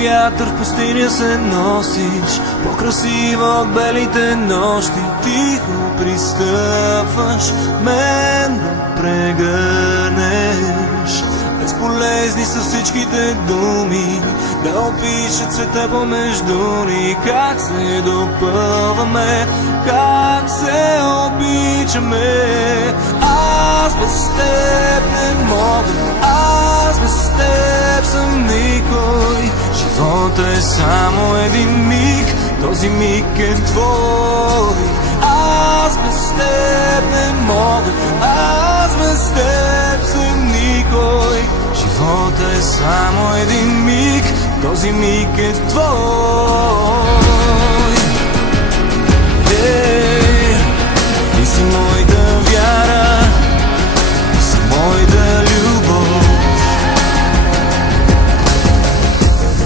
вятър в пустиня се носиш, по-красива от белите нощи. Тихо пристъпваш мен да прегърнеш. Безполезни са всичките думи да опишат света помежду ни. Как се допълваме, как се обичаме. Аз без теб не мога, аз без теб съм никой. Живота е само един миг, този миг е твой. Аз без теб не мога, аз без теб съм никой. Живота е само един миг, този миг е твой. Ти си моята вяра, ти си моята любов.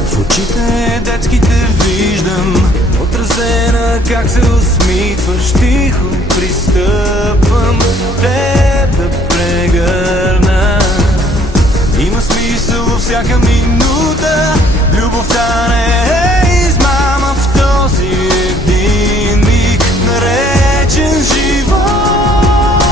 В очите детските виждам отразена как се усмихваш. Тихо пристъпвам теб да прегърна. Има смисъл във всяка минута, любовта не е измама в този един миг, наречен живот.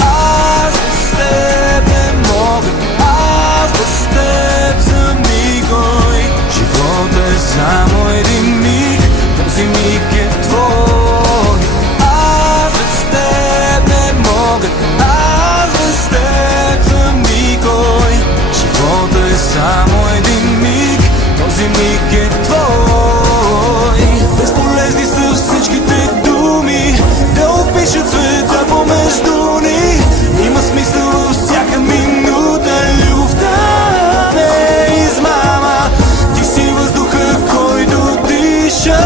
Аз без теб не мога, аз без теб съм никой. Живота е само един миг, този миг е твой. Аз без теб не мога, аз без теб съм никой. Живота е само един миг, този миг е твой. Безполезни са всичките думи да опишат света помежду ни. Има смисъл във всяка минута, любовта не е измама. Ти си въздуха, който диша.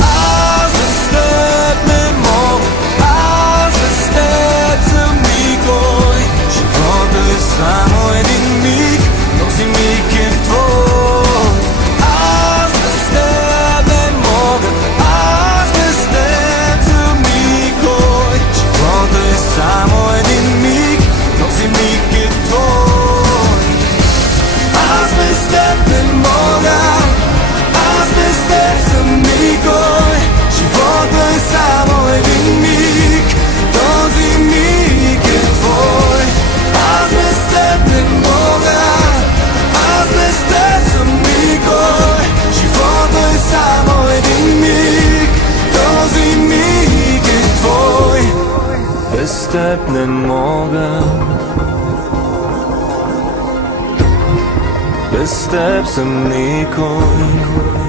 Аз без теб не мога, аз без теб съм никой. Живота е само един миг, този миг е твой. Аз без теб не мога, аз без теб съм никой. Живота е само един миг, този миг е твой. Аз без теб не мога, аз без теб съм никой. Живота е само един миг, този миг е твой. Аз без теб не мога, аз без теб съм никой. Живота е само един миг, този миг е твой. Без теб не мога, без теб съм никой.